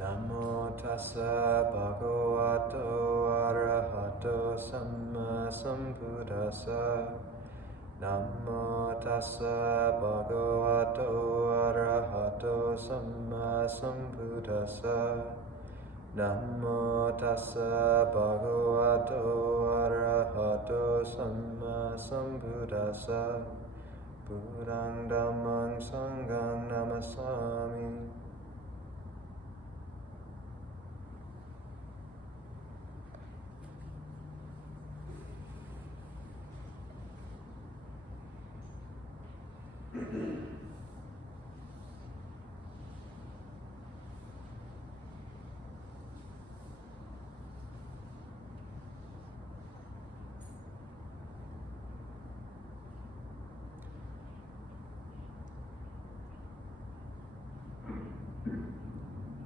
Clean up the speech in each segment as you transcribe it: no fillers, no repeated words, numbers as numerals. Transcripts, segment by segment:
Namo tassa bhagavato arahato samma sambuddhassa. Namo tassa bhagavato arahato samma sambuddhassa. Namo tassa bhagavato arahato samma sambuddhassa. Buddhaṃ Dhammam Sangham Namasami.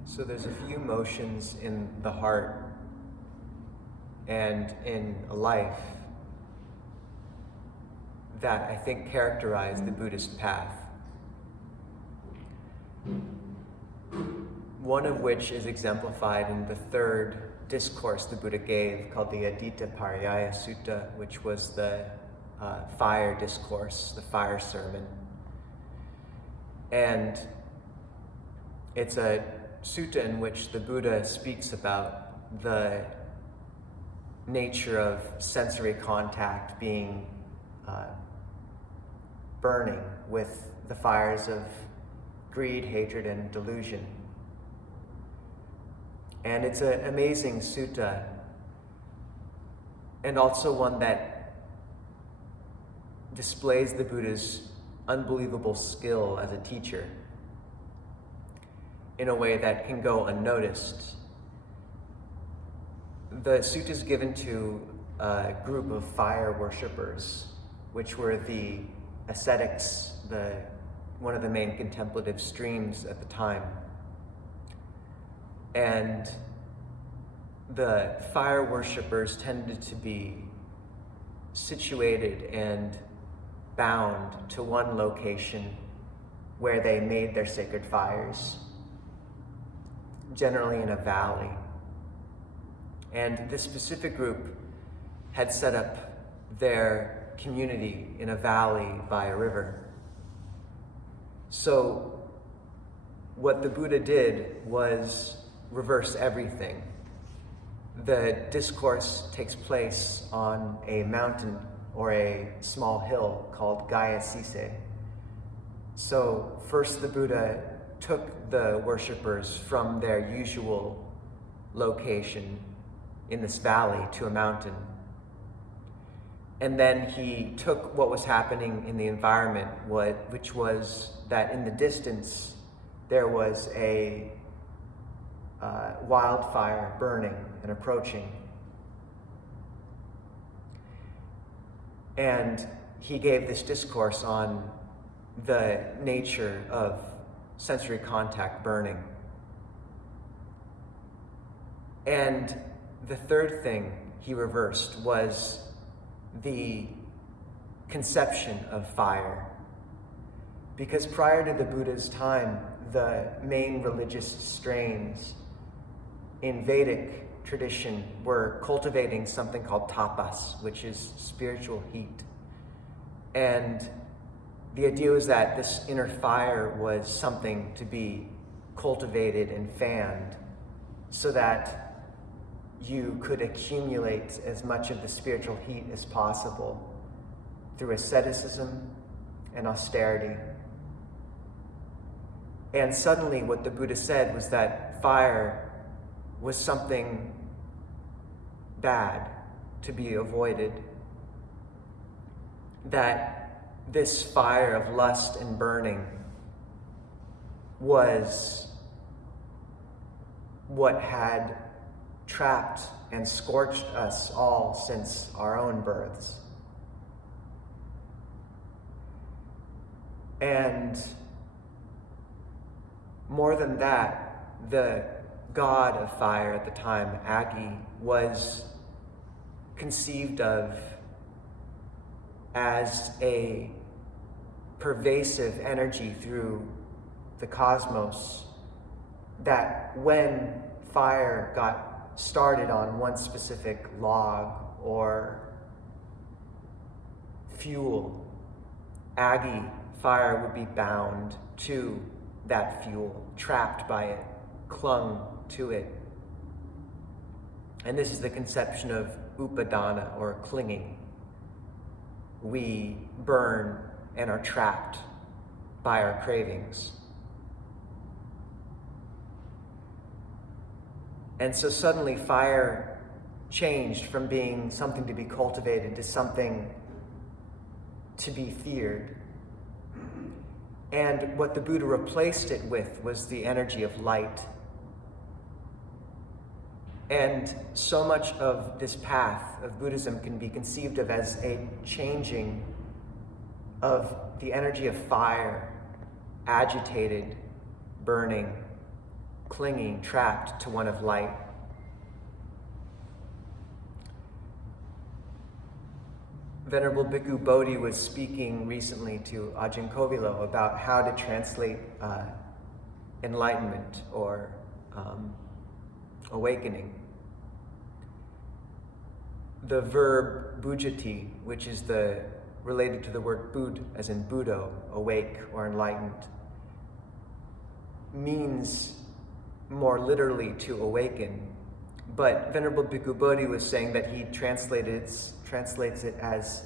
So there's a few motions in the heart and in a life that I think characterize the Buddhist path. One of which is exemplified in the third discourse the Buddha gave, called the Adita Pariyaya Sutta, which was the Fire Discourse, the Fire Sermon. And it's a sutta in which the Buddha speaks about the nature of sensory contact being burning with the fires of greed, hatred, and delusion. And it's an amazing sutta, and also one that displays the Buddha's unbelievable skill as a teacher in a way that can go unnoticed. The sutta is given to a group of fire worshippers, which were the ascetics, one of the main contemplative streams at the time. And the fire worshippers tended to be situated and bound to one location where they made their sacred fires, generally in a valley. And this specific group had set up their community in a valley by a river. So what the Buddha did was reverse everything. The discourse takes place on a mountain or a small hill called Gaya Sise. So first the Buddha took the worshippers from their usual location in this valley to a mountain. And then he took what was happening in the environment, which was that in the distance there was a wildfire burning and approaching. And he gave this discourse on the nature of sensory contact burning. And the third thing he reversed was the conception of fire. Because prior to the Buddha's time, the main religious strains in Vedic tradition were cultivating something called tapas, which is spiritual heat. And the idea was that this inner fire was something to be cultivated and fanned so that you could accumulate as much of the spiritual heat as possible through asceticism and austerity. And suddenly what the Buddha said was that fire was something bad to be avoided, that this fire of lust and burning was what had trapped and scorched us all since our own births. And more than that, the god of fire at the time, Agi, was conceived of as a pervasive energy through the cosmos that when fire got started on one specific log or fuel, Aggie fire would be bound to that fuel, trapped by it, clung to it. And this is the conception of upadana, or clinging. We burn and are trapped by our cravings. And so suddenly fire changed from being something to be cultivated to something to be feared. And what the Buddha replaced it with was the energy of light. And so much of this path of Buddhism can be conceived of as a changing of the energy of fire, agitated, burning, clinging, trapped, to one of light. Venerable Bhikkhu Bodhi was speaking recently to Ajahn Kovilo about how to translate enlightenment or awakening. The verb bujati, which is related to the word bud, as in Buddho, awake or enlightened, means more literally to awaken. But Venerable Bhikkhu Bodhi was saying that he translates it as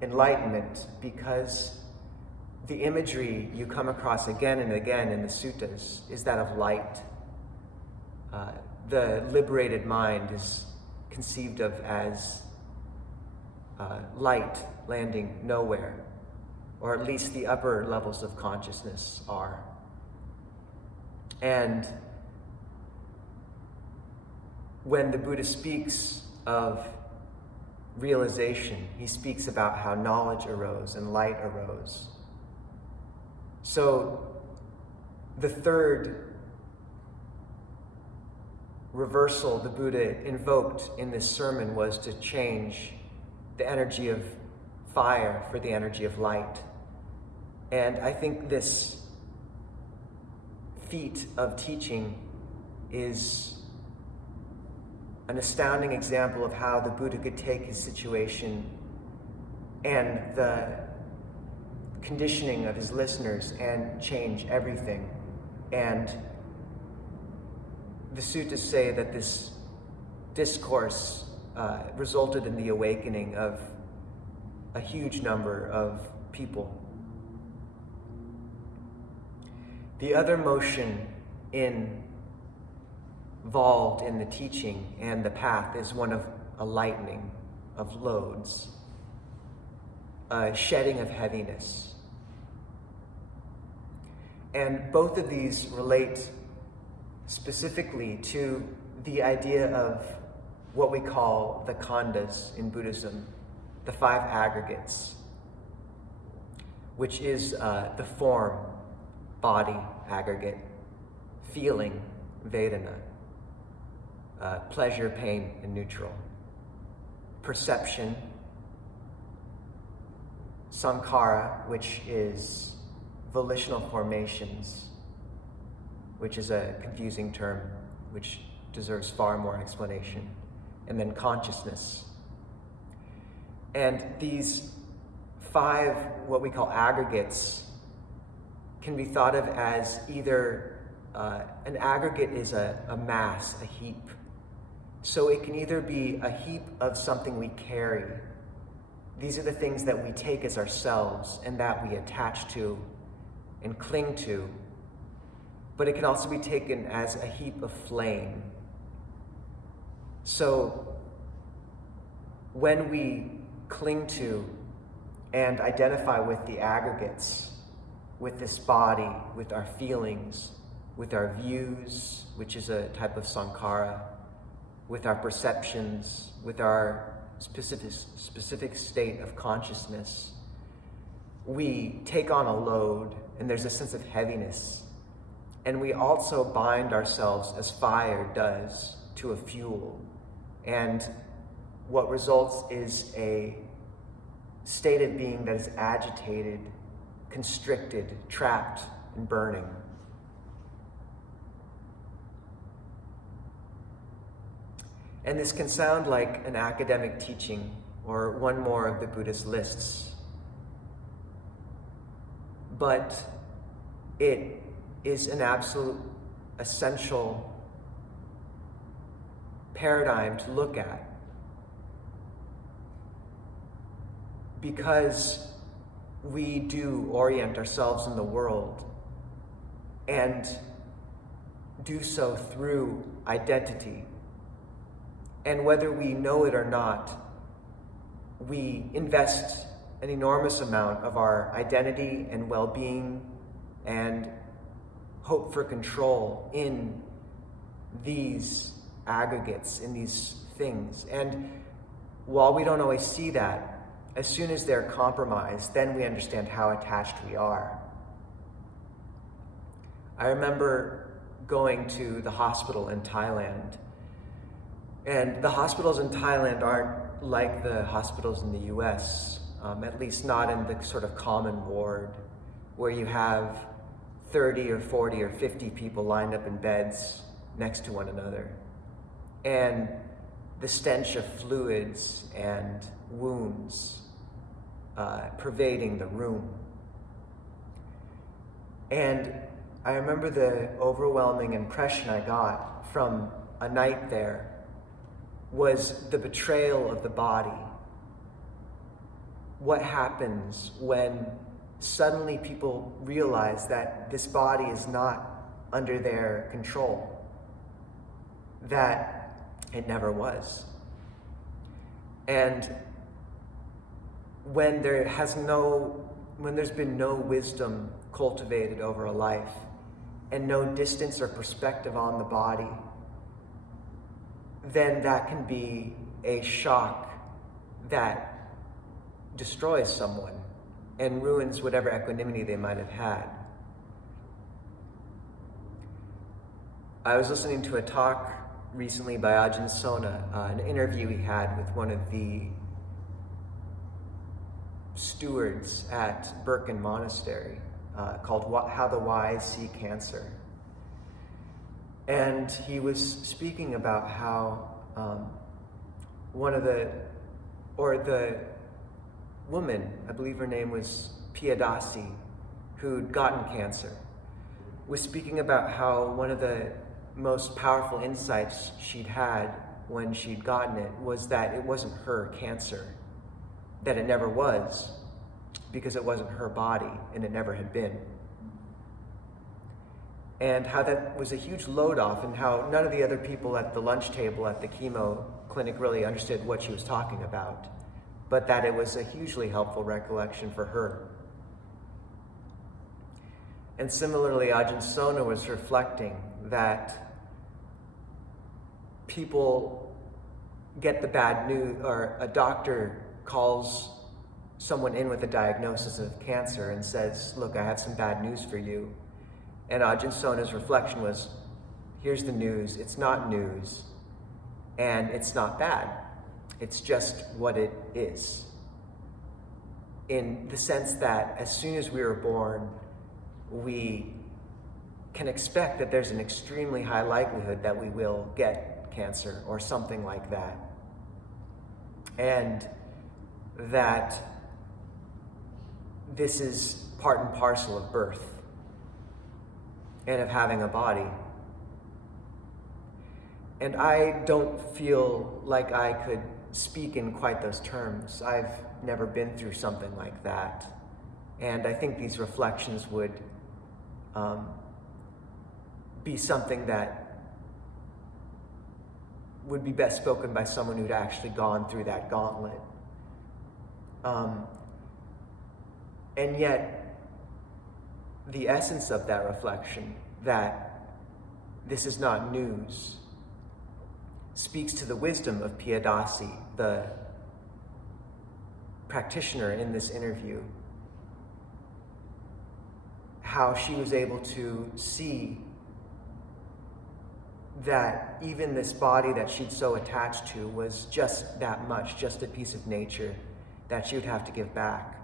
enlightenment because the imagery you come across again and again in the suttas is that of light. The liberated mind is conceived of as light landing nowhere, or at least the upper levels of consciousness are. And when the Buddha speaks of realization, he speaks about how knowledge arose and light arose. So the third reversal the Buddha invoked in this sermon was to change the energy of fire for the energy of light. And I think this feat of teaching is an astounding example of how the Buddha could take his situation and the conditioning of his listeners and change everything. And the suttas say that this discourse resulted in the awakening of a huge number of people. The other motion involved in the teaching and the path is one of a lightening of loads, a shedding of heaviness. And both of these relate specifically to the idea of what we call the khandhas in Buddhism, the five aggregates, which is the form, body aggregate, feeling, vedana, pleasure, pain, and neutral, perception, sankhara, which is volitional formations, which is a confusing term which deserves far more explanation, and then consciousness. And these five, what we call aggregates, can be thought of as either an aggregate is a mass, a heap. So it can either be a heap of something we carry. These are the things that we take as ourselves and that we attach to and cling to. But it can also be taken as a heap of flame. So when we cling to and identify with the aggregates, with this body, with our feelings, with our views, which is a type of sankhara, with our perceptions, with our specific state of consciousness, we take on a load, and there's a sense of heaviness. And we also bind ourselves, as fire does, to a fuel. And what results is a state of being that is agitated, constricted, trapped, and burning. And this can sound like an academic teaching or one more of the Buddhist lists, but it is an absolute essential paradigm to look at, because we do orient ourselves in the world and do so through identity. And whether we know it or not, we invest an enormous amount of our identity and well-being and hope for control in these aggregates, in these things. And while we don't always see that, as soon as they're compromised, then we understand how attached we are. I remember going to the hospital in Thailand, and the hospitals in Thailand aren't like the hospitals in the US, at least not in the sort of common ward where you have 30 or 40 or 50 people lined up in beds next to one another, and the stench of fluids and wounds pervading the room. And I remember the overwhelming impression I got from a night there was the betrayal of the body. What happens when suddenly people realize that this body is not under their control, that it never was. And when there's been no wisdom cultivated over a life and no distance or perspective on the body, then that can be a shock that destroys someone and ruins whatever equanimity they might have had. I was listening to a talk recently by Ajahn Nisabho, an interview he had with one of the stewards at Birken Monastery, called How the Wise See Cancer. And he was speaking about how the woman, I believe her name was Piyadasi, who'd gotten cancer, was speaking about how one of the most powerful insights she'd had when she'd gotten it was that it wasn't her cancer, that it never was, because it wasn't her body and it never had been. And how that was a huge load off, and how none of the other people at the lunch table at the chemo clinic really understood what she was talking about, but that it was a hugely helpful recollection for her. And similarly, Ajahn Nisabho was reflecting that people get the bad news, or a doctor calls someone in with a diagnosis of cancer and says, "Look, I have some bad news for you." And Ajahn Nisabho's reflection was, here's the news, it's not news, and it's not bad. It's just what it is. In the sense that as soon as we are born, we can expect that there's an extremely high likelihood that we will get cancer or something like that. And that this is part and parcel of birth and of having a body. And I don't feel like I could speak in quite those terms. I've never been through something like that. And I think these reflections would be something that would be best spoken by someone who'd actually gone through that gauntlet. And yet, the essence of that reflection, that this is not news, speaks to the wisdom of Piyadasi, the practitioner in this interview. How she was able to see that even this body that she'd so attached to was just that much, just a piece of nature that she would have to give back.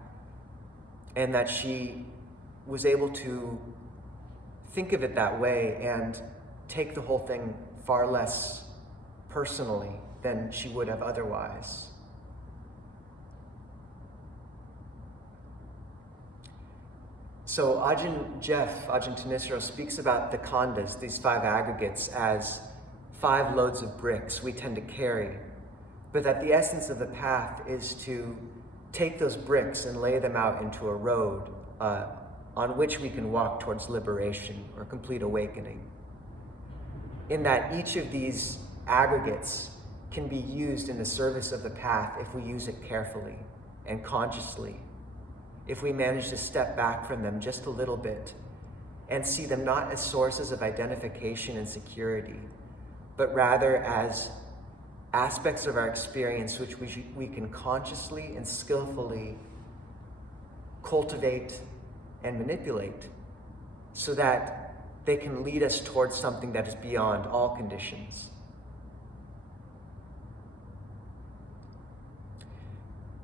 And that she was able to think of it that way and take the whole thing far less personally than she would have otherwise. So Ajahn Nisabho speaks about the khandhas, these five aggregates, as 5 loads of bricks we tend to carry, but that the essence of the path is to take those bricks and lay them out into a road on which we can walk towards liberation or complete awakening. In that each of these aggregates can be used in the service of the path if we use it carefully and consciously, if we manage to step back from them just a little bit and see them not as sources of identification and security, but rather as aspects of our experience which we can consciously and skillfully cultivate and manipulate so that they can lead us towards something that is beyond all conditions.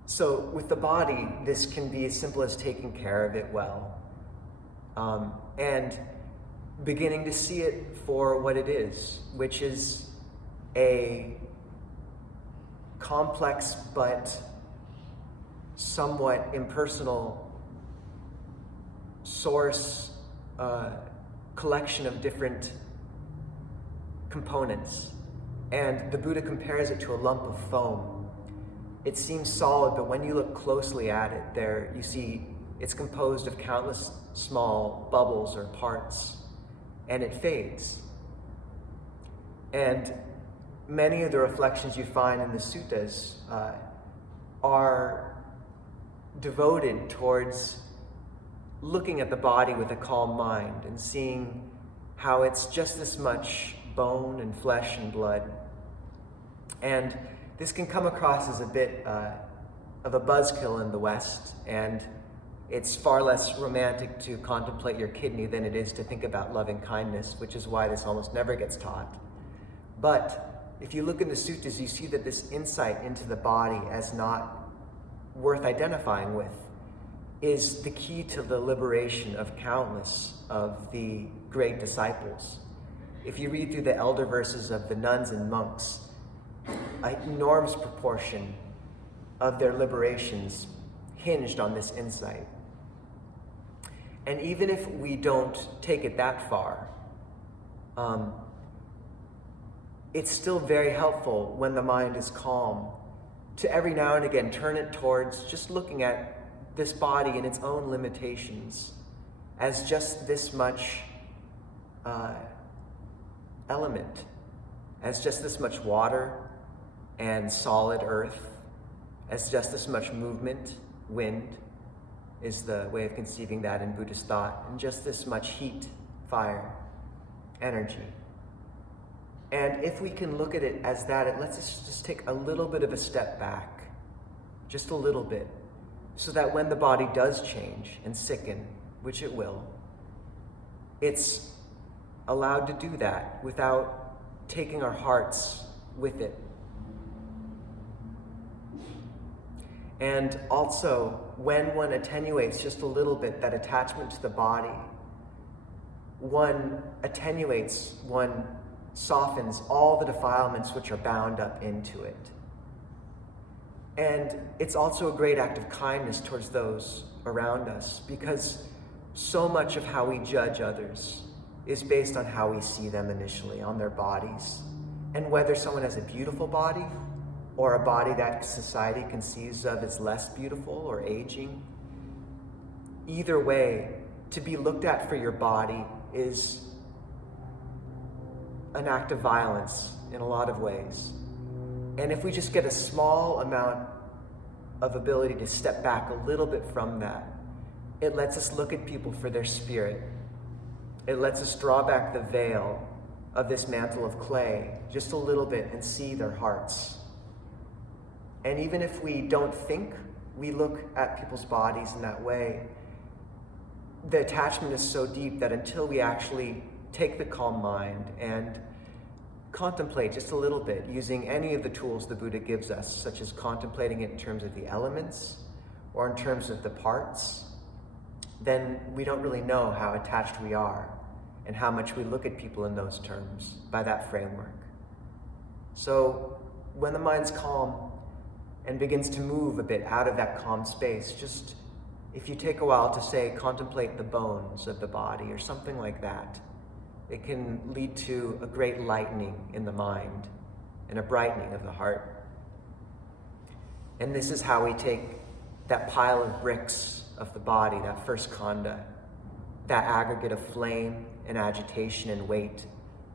So with the body, this can be as simple as taking care of it well, and beginning to see it for what it is, which is a complex but somewhat impersonal source, collection of different components. And the Buddha compares it to a lump of foam. It seems solid, but when you look closely at it, there you see it's composed of countless small bubbles or parts, and it fades. And many of the reflections you find in the suttas are devoted towards looking at the body with a calm mind and seeing how it's just as much bone and flesh and blood. And this can come across as a bit of a buzzkill in the West, and it's far less romantic to contemplate your kidney than it is to think about loving kindness, which is why this almost never gets taught. But if you look in the suttas, you see that this insight into the body as not worth identifying with is the key to the liberation of countless of the great disciples. If you read through the elder verses of the nuns and monks, an enormous proportion of their liberations hinged on this insight. And even if we don't take it that far, it's still very helpful when the mind is calm to every now and again turn it towards just looking at this body and its own limitations as just this much element, as just this much water and solid earth, as just this much movement, wind is the way of conceiving that in Buddhist thought, and just this much heat, fire, energy. And if we can look at it as that, it lets us just take a little bit of a step back, just a little bit, so that when the body does change and sicken, which it will, it's allowed to do that without taking our hearts with it. And also, when one attenuates just a little bit that attachment to the body, one attenuates, one softens all the defilements which are bound up into it. And it's also a great act of kindness towards those around us, because so much of how we judge others is based on how we see them initially, on their bodies. And whether someone has a beautiful body or a body that society conceives of as less beautiful or aging, either way, to be looked at for your body is an act of violence in a lot of ways. And if we just get a small amount of ability to step back a little bit from that, it lets us look at people for their spirit. It lets us draw back the veil of this mantle of clay just a little bit and see their hearts. And even if we don't think we look at people's bodies in that way, the attachment is so deep that until we actually take the calm mind and contemplate just a little bit using any of the tools the Buddha gives us, such as contemplating it in terms of the elements or in terms of the parts, then we don't really know how attached we are and how much we look at people in those terms by that framework. So when the mind's calm and begins to move a bit out of that calm space, just if you take a while to say, contemplate the bones of the body or something like that, it can lead to a great lightening in the mind and a brightening of the heart. And this is how we take that pile of bricks of the body, that first khandha, that aggregate of flame and agitation and weight,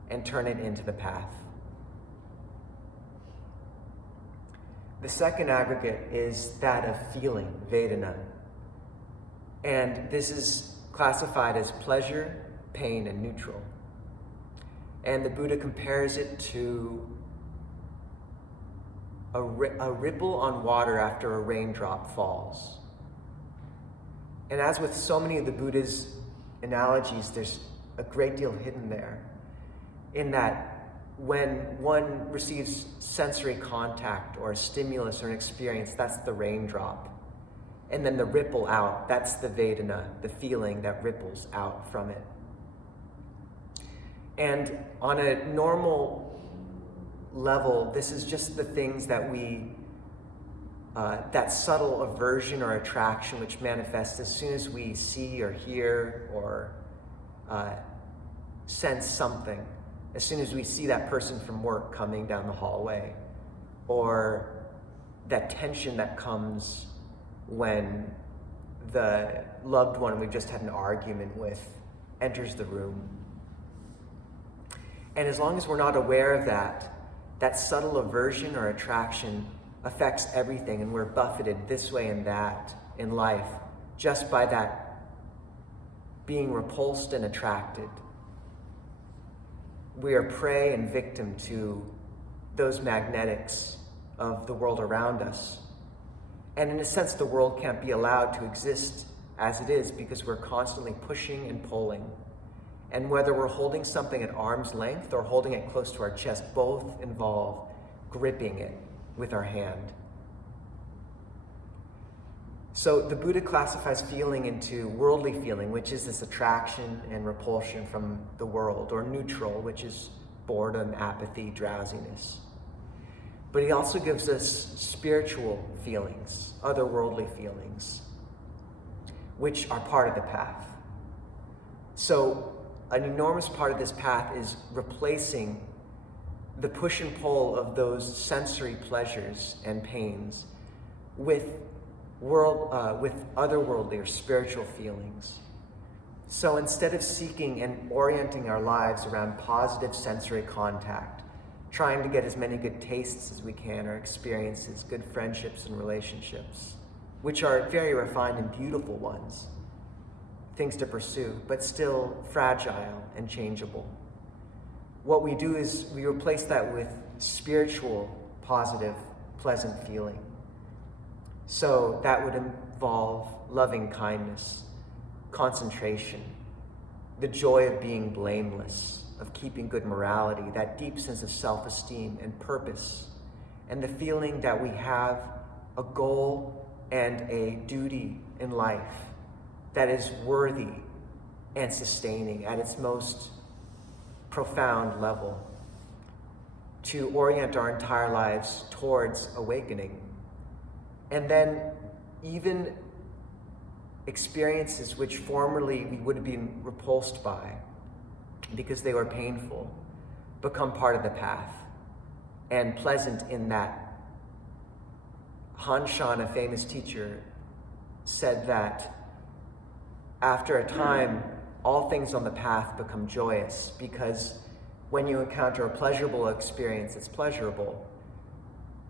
and turn it into the path. The second aggregate is that of feeling, Vedana. And this is classified as pleasure, pain, and neutral. And the Buddha compares it to a ripple on water after a raindrop falls. And as with so many of the Buddha's analogies, there's a great deal hidden there, in that when one receives sensory contact or a stimulus or an experience, that's the raindrop. And then the ripple out, that's the Vedana, the feeling that ripples out from it. And on a normal level, this is just the things that that subtle aversion or attraction which manifests as soon as we see or hear or sense something. As soon as we see that person from work coming down the hallway, or that tension that comes when the loved one we've just had an argument with enters the room. And as long as we're not aware of that subtle aversion or attraction affects everything, and we're buffeted this way and that in life just by that being repulsed and attracted. We are prey and victim to those magnetics of the world around us. And in a sense, the world can't be allowed to exist as it is because we're constantly pushing and pulling. And whether we're holding something at arm's length or holding it close to our chest, both involve gripping it with our hand. So the Buddha classifies feeling into worldly feeling, which is this attraction and repulsion from the world, or neutral, which is boredom, apathy, drowsiness. But he also gives us spiritual feelings, otherworldly feelings, which are part of the path. So an enormous part of this path is replacing the push and pull of those sensory pleasures and pains with otherworldly or spiritual feelings. So instead of seeking and orienting our lives around positive sensory contact, trying to get as many good tastes as we can, or experiences, good friendships and relationships, which are very refined and beautiful ones, things to pursue, but still fragile and changeable. What we do is we replace that with spiritual, positive, pleasant feeling. So that would involve loving kindness, concentration, the joy of being blameless, of keeping good morality, that deep sense of self-esteem and purpose, and the feeling that we have a goal and a duty in life that is worthy and sustaining at its most profound level, to orient our entire lives towards awakening. And then even experiences which formerly we would have been repulsed by because they were painful become part of the path and pleasant in that. Han Shan, a famous teacher, said that after a time, all things on the path become joyous, because when you encounter a pleasurable experience, it's pleasurable.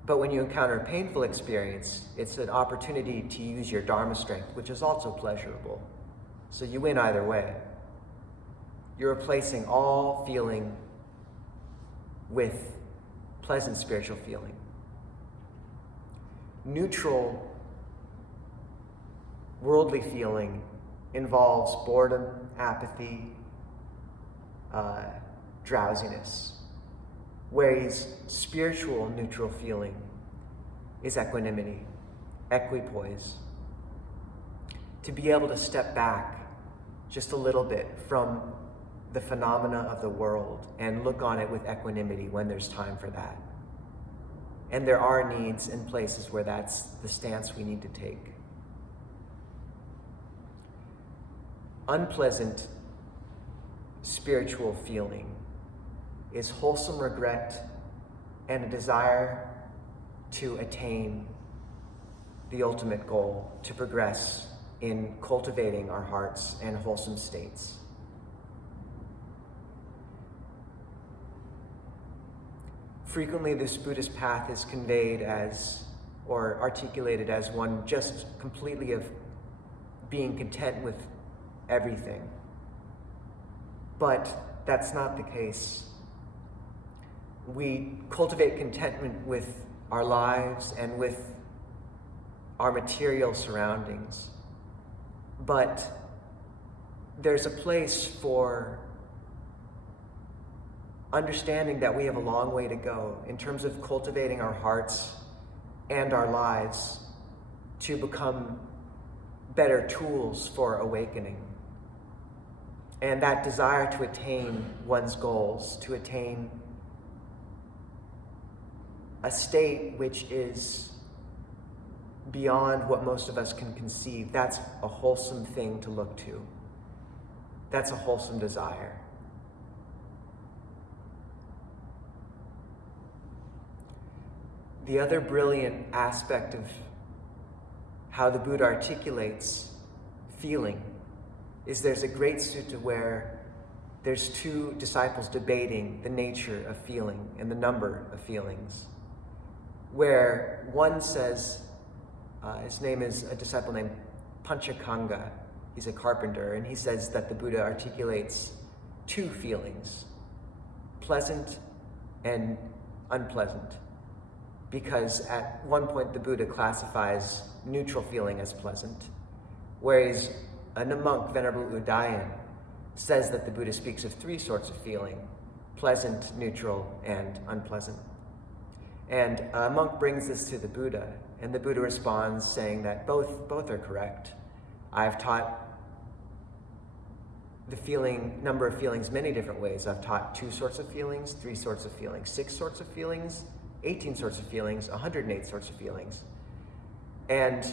But when you encounter a painful experience, it's an opportunity to use your Dharma strength, which is also pleasurable. So you win either way. You're replacing all feeling with pleasant spiritual feeling. Neutral, worldly feeling involves boredom, apathy, drowsiness. Whereas spiritual neutral feeling is equanimity, equipoise. To be able to step back just a little bit from the phenomena of the world and look on it with equanimity when there's time for that. And there are needs and places where that's the stance we need to take. Unpleasant spiritual feeling is wholesome regret and a desire to attain the ultimate goal, to progress in cultivating our hearts and wholesome states. Frequently, this Buddhist path is conveyed as, or articulated as, one just completely of being content with everything. But that's not the case. We cultivate contentment with our lives and with our material surroundings. But there's a place for understanding that we have a long way to go in terms of cultivating our hearts and our lives to become better tools for awakening. And that desire to attain one's goals, to attain a state which is beyond what most of us can conceive, that's a wholesome thing to look to. That's a wholesome desire. The other brilliant aspect of how the Buddha articulates feeling is there's a great sutta where there's two disciples debating the nature of feeling and the number of feelings, where one says, his name is a disciple named Panchakanga, he's a carpenter, and he says that the Buddha articulates two feelings, pleasant and unpleasant, because at one point the Buddha classifies neutral feeling as pleasant, whereas a monk, Venerable Udayan, says that the Buddha speaks of three sorts of feeling: pleasant, neutral, and unpleasant. And a monk brings this to the Buddha, and the Buddha responds saying that both are correct. I've taught the number of feelings many different ways. I've taught 2 sorts of feelings, 3 sorts of feelings, 6 sorts of feelings, 18 sorts of feelings, 108 sorts of feelings. And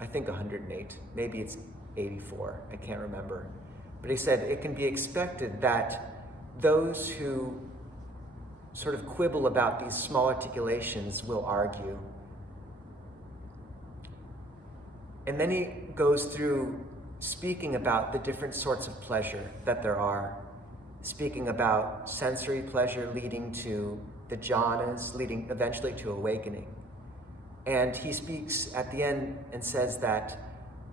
I think 108, maybe it's 84, I can't remember. But he said it can be expected that those who sort of quibble about these small articulations will argue. And then he goes through speaking about the different sorts of pleasure that there are, speaking about sensory pleasure leading to the jhanas, leading eventually to awakening. And he speaks at the end and says that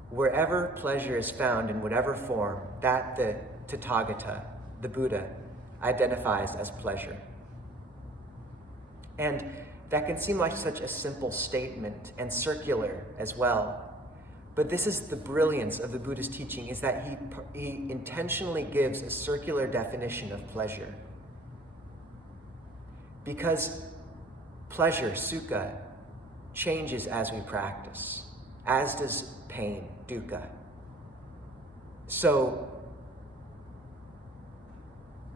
wherever pleasure is found in whatever form, that the Tathagata, the Buddha, identifies as pleasure. And that can seem like such a simple statement and circular as well. But this is the brilliance of the Buddha's teaching, is that he intentionally gives a circular definition of pleasure. Because pleasure, sukha, changes as we practice, as does pain, dukkha. So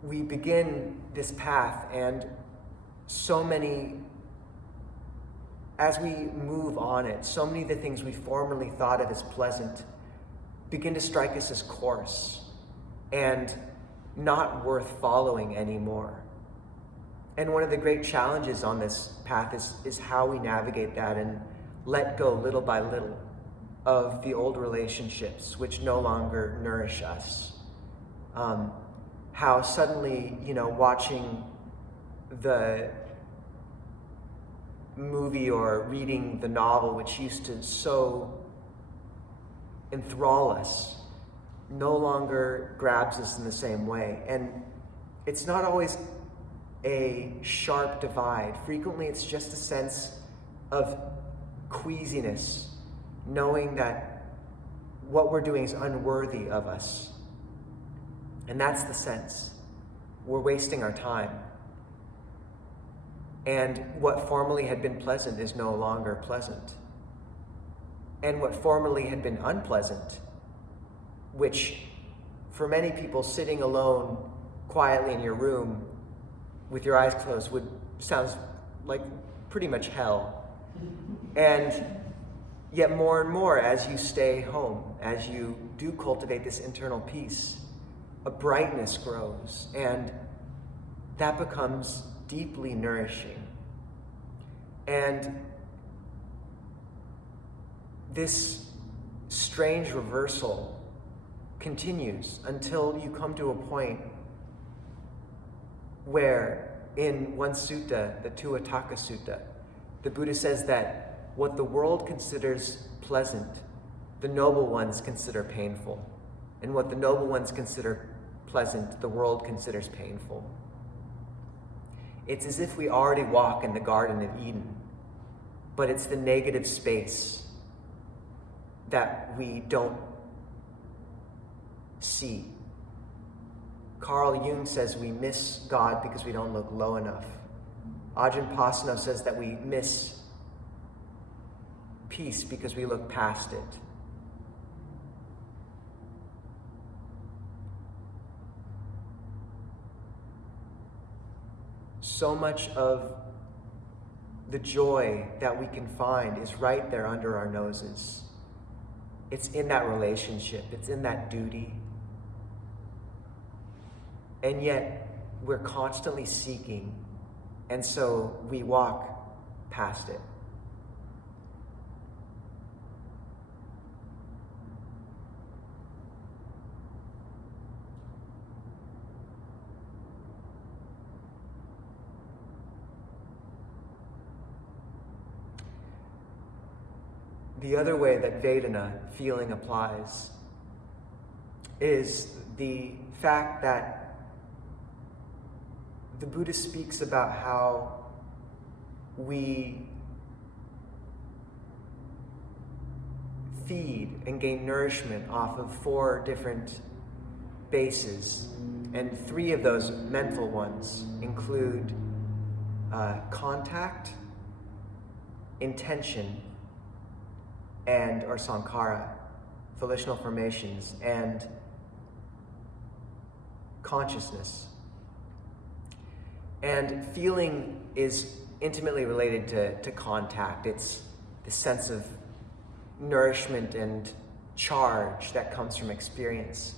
we begin this path, and so many, as we move on it, so many of the things we formerly thought of as pleasant begin to strike us as coarse and not worth following anymore. And one of the great challenges on this path is how we navigate that and let go little by little of the old relationships which no longer nourish us. How suddenly, watching the movie or reading the novel which used to so enthrall us no longer grabs us in the same way. And it's not always a sharp divide. Frequently it's just a sense of queasiness, knowing that what we're doing is unworthy of us. And that's the sense. We're wasting our time. And what formerly had been pleasant is no longer pleasant. And what formerly had been unpleasant, which for many people sitting alone quietly in your room with your eyes closed sounds like pretty much hell. And yet more and more, as you stay home, as you do cultivate this internal peace, a brightness grows, and that becomes deeply nourishing. And this strange reversal continues until you come to a point where in one sutta, the Tuataka Sutta, the Buddha says that what the world considers pleasant, the noble ones consider painful. And what the noble ones consider pleasant, the world considers painful. It's as if we already walk in the Garden of Eden, but it's the negative space that we don't see. Carl Jung says we miss God because we don't look low enough. Ajahn Nisabho says that we miss peace because we look past it. So much of the joy that we can find is right there under our noses. It's in that relationship, it's in that duty. And yet, we're constantly seeking, and so we walk past it. The other way that Vedana, feeling, applies is the fact that the Buddha speaks about how we feed and gain nourishment off of 4 different bases, and 3 of those mental ones include contact, intention, or sankhara, volitional formations, and consciousness. And feeling is intimately related to contact. It's the sense of nourishment and charge that comes from experience.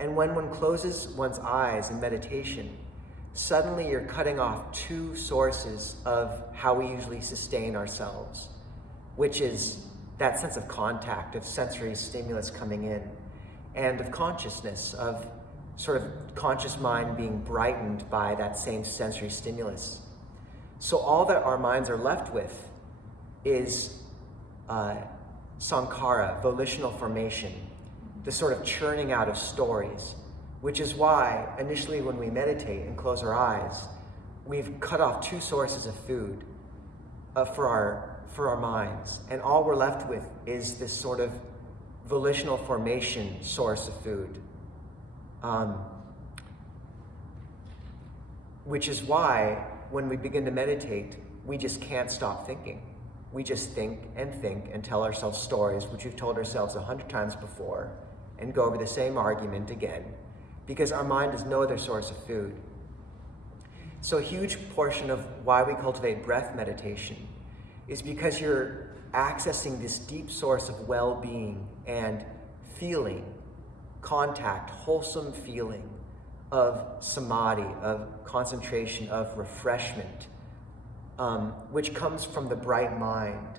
And when one closes one's eyes in meditation, suddenly you're cutting off 2 sources of how we usually sustain ourselves, which is that sense of contact, of sensory stimulus coming in, and of consciousness, of sort of conscious mind being brightened by that same sensory stimulus. So all that our minds are left with is sankhara, volitional formation, the sort of churning out of stories, which is why initially when we meditate and close our eyes, we've cut off 2 sources of food for our minds, and all we're left with is this sort of volitional formation source of food. Which is why when we begin to meditate, we just can't stop thinking. We just think and tell ourselves stories, which we've told ourselves 100 times before, and go over the same argument again, because our mind is no other source of food. So a huge portion of why we cultivate breath meditation is because you're accessing this deep source of well-being and feeling, contact, wholesome feeling of samadhi, of concentration, of refreshment, which comes from the bright mind,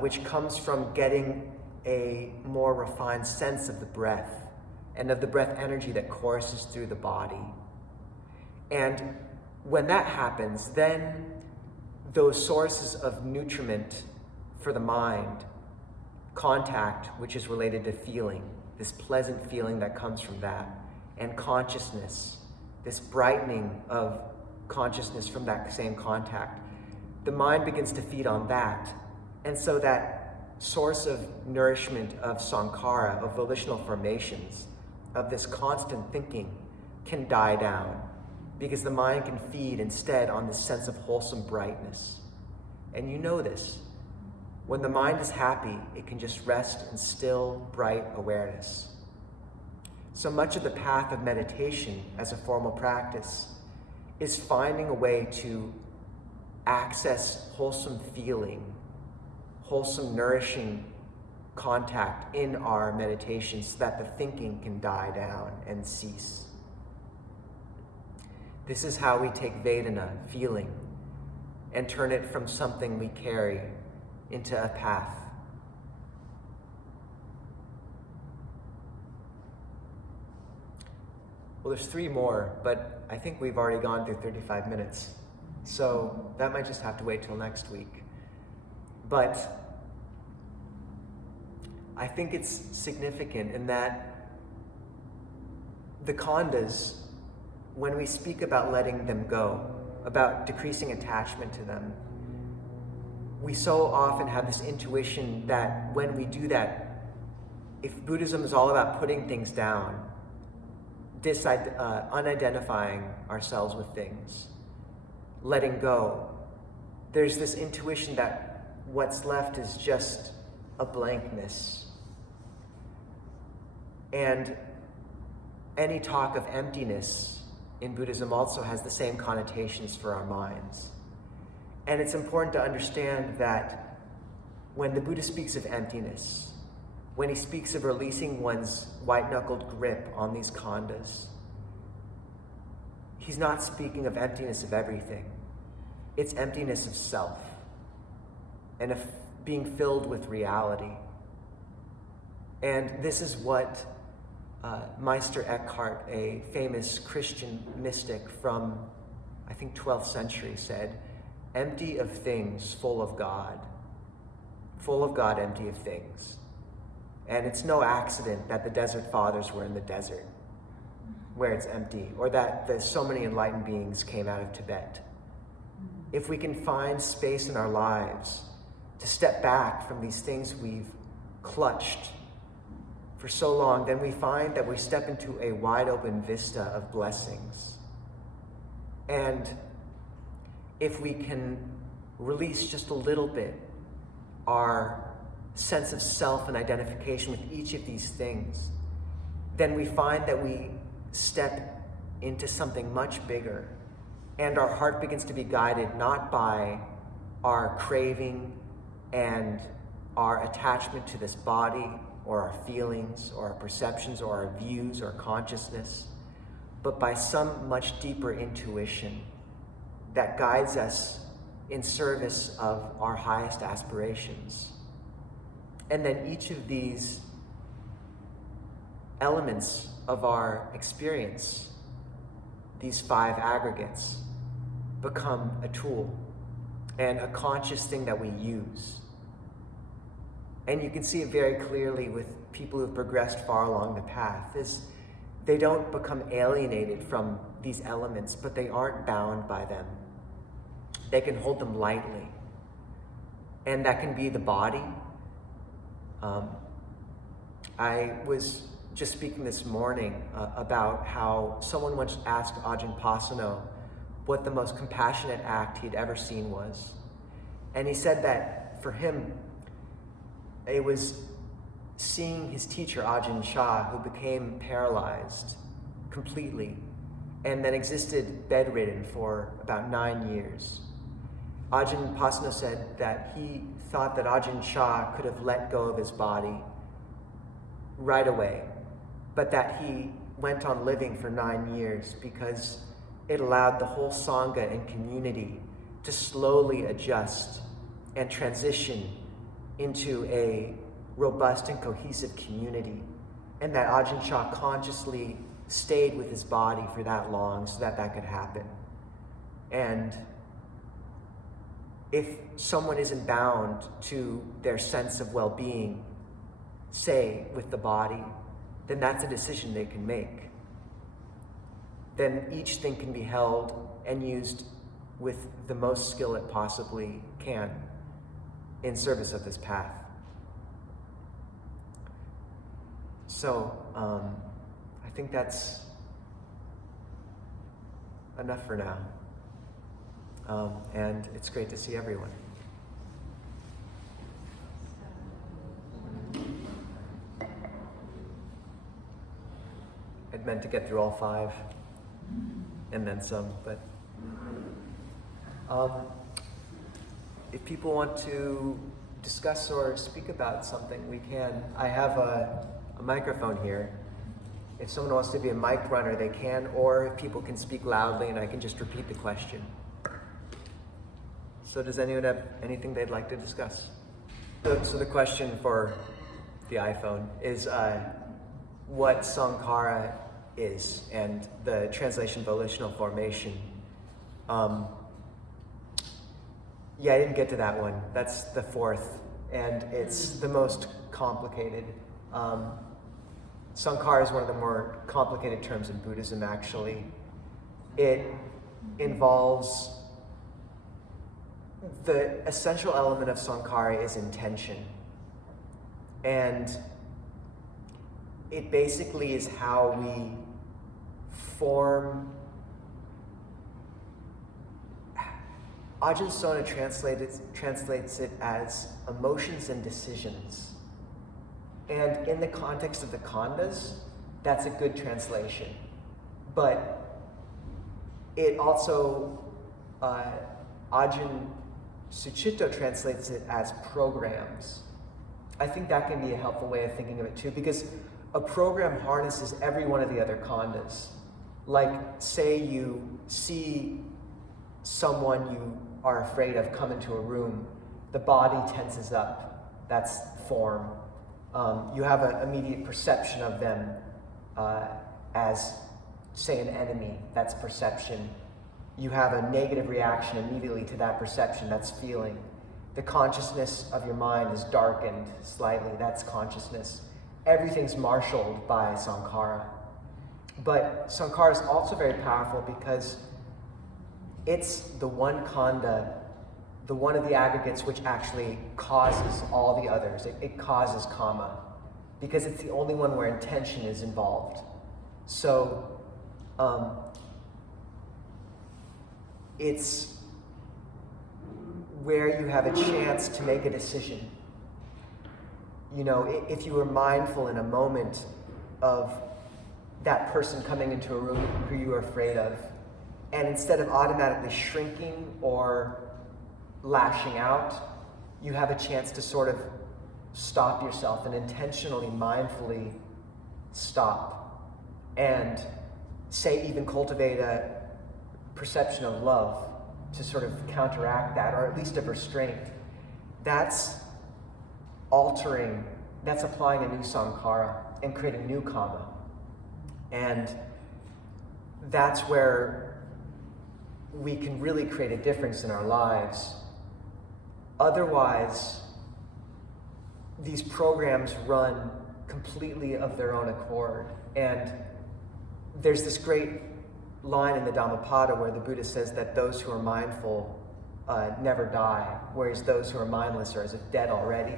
which comes from getting a more refined sense of the breath and of the breath energy that courses through the body. And when that happens, then those sources of nutriment for the mind, contact, which is related to feeling, this pleasant feeling that comes from that, and consciousness, this brightening of consciousness from that same contact, the mind begins to feed on that. And so that source of nourishment of sankhara, of volitional formations, of this constant thinking can die down, because the mind can feed instead on this sense of wholesome brightness. And you know this. When the mind is happy, it can just rest in still, bright awareness. So much of the path of meditation as a formal practice is finding a way to access wholesome feeling, wholesome, nourishing contact in our meditation so that the thinking can die down and cease. This is how we take Vedana, feeling, and turn it from something we carry into a path. Well, there's 3 more, but I think we've already gone through 35 minutes. So that might just have to wait till next week. But I think it's significant in that the khandhas, when we speak about letting them go, about decreasing attachment to them, we so often have this intuition that when we do that, if Buddhism is all about putting things down, unidentifying ourselves with things, letting go, there's this intuition that what's left is just a blankness. And any talk of emptiness in Buddhism also has the same connotations for our minds. And it's important to understand that when the Buddha speaks of emptiness, when he speaks of releasing one's white-knuckled grip on these khandhas, he's not speaking of emptiness of everything. It's emptiness of self and of being filled with reality. And this is what Meister Eckhart, a famous Christian mystic from, I think, 12th century, said, empty of things, full of God, empty of things. And it's no accident that the Desert Fathers were in the desert, where it's empty, or that so many enlightened beings came out of Tibet. If we can find space in our lives to step back from these things we've clutched for so long, then we find that we step into a wide open vista of blessings. And if we can release just a little bit our sense of self and identification with each of these things, then we find that we step into something much bigger, and our heart begins to be guided not by our craving and our attachment to this body or our feelings or our perceptions or our views or consciousness, but by some much deeper intuition that guides us in service of our highest aspirations. And then each of these elements of our experience, these 5 aggregates, become a tool and a conscious thing that we use. And you can see it very clearly with people who've progressed far along the path, is they don't become alienated from these elements, but they aren't bound by them. They can hold them lightly. And that can be the body. I was just speaking this morning about how someone once asked Ajahn Nisabho what the most compassionate act he'd ever seen was. And he said that for him, it was seeing his teacher, Ajahn Chah, who became paralyzed completely and then existed bedridden for about 9 years. Ajahn Nisabho said that he thought that Ajahn Chah could have let go of his body right away, but that he went on living for 9 years because it allowed the whole Sangha and community to slowly adjust and transition into a robust and cohesive community, and that Ajahn Chah consciously stayed with his body for that long so that that could happen. And if someone isn't bound to their sense of well-being, say, with the body, then that's a decision they can make. Then each thing can be held and used with the most skill it possibly can in service of this path. So, I think that's enough for now. And it's great to see everyone. I'd meant to get through all 5 and then some, but if people want to discuss or speak about something, we can. I have a microphone here. If someone wants to be a mic runner, they can, or if people can speak loudly and I can just repeat the question. So does anyone have anything they'd like to discuss? So the question for the iPhone is what Sankhara is, and the translation volitional formation. Yeah, I didn't get to that one. That's the fourth, and it's the most complicated. Sankhara is one of the more complicated terms in Buddhism, actually. It involves, the essential element of Sankhara is intention. And it basically is how we form. Ajahn Nisabho translates it as emotions and decisions. And in the context of the khandhas, that's a good translation. But it also, Ajahn Sucitto translates it as programs. I think that can be a helpful way of thinking of it too, because a program harnesses every one of the other khandhas. Like, say you see someone you are afraid of come into a room, the body tenses up, that's form. You have an immediate perception of them as, say, an enemy, that's perception. You have a negative reaction immediately to that perception, that's feeling. The consciousness of your mind is darkened slightly, that's consciousness. Everything's marshaled by Sankhara. But Sankhara is also very powerful because it's the one khandha, the one of the aggregates which actually causes all the others. It causes kama, because it's the only one where intention is involved. So it's where you have a chance to make a decision. You know, if you were mindful in a moment of that person coming into a room who you were afraid of, and instead of automatically shrinking or lashing out, you have a chance to sort of stop yourself and intentionally, mindfully stop. And say even cultivate a perception of love to sort of counteract that, or at least of restraint. That's altering, that's applying a new sankhara and creating new kama. And that's where we can really create a difference in our lives. Otherwise, these programs run completely of their own accord. And there's this great line in the Dhammapada where the Buddha says that those who are mindful never die, whereas those who are mindless are as if dead already.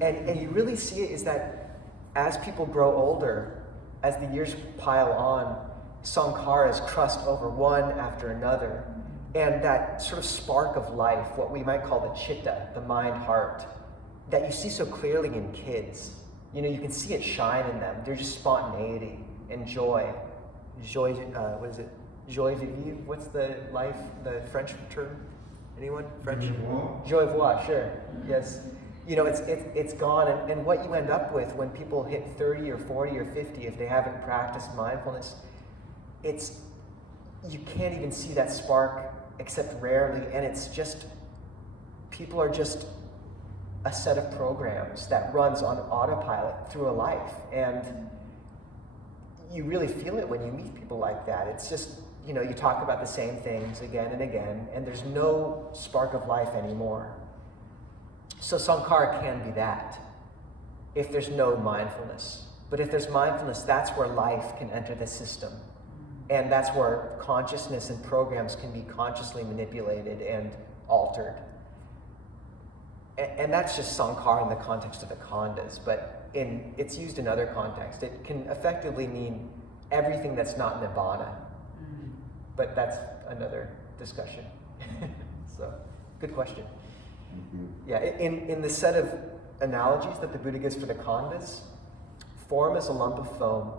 And you really see it is that as people grow older, as the years pile on, sankhara is crushed over one after another. And that sort of spark of life, what we might call the chitta, the mind-heart, that you see so clearly in kids. You know, you can see it shine in them. They're just spontaneity and joy. Joy, what is it? Joie de vivre? What's the French term? Anyone? French? Joie de voir, sure. Yes. You know, it's gone. And what you end up with when people hit 30 or 40 or 50, if they haven't practiced mindfulness, you can't even see that spark except rarely. And it's just, people are just a set of programs that runs on autopilot through a life. And you really feel it when you meet people like that. It's just, you know, you talk about the same things again and again, and there's no spark of life anymore. So sankhara can be that, if there's no mindfulness. But if there's mindfulness, that's where life can enter the system. And that's where consciousness and programs can be consciously manipulated and altered. And that's just sankhara in the context of the khandhas, but it's used in other contexts. It can effectively mean everything that's not nibbana. But that's another discussion. So, good question. Yeah, in the set of analogies that the Buddha gives for the khandhas, form is a lump of foam,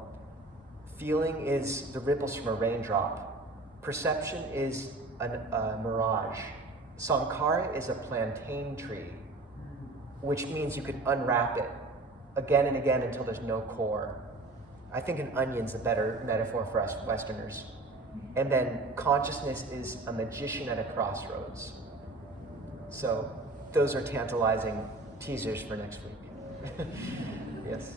feeling is the ripples from a raindrop, perception is a mirage. Sankara is a plantain tree, which means you can unwrap it again and again until there's no core. I think an onion's a better metaphor for us Westerners. And then consciousness is a magician at a crossroads. So those are tantalizing teasers for next week. Yes.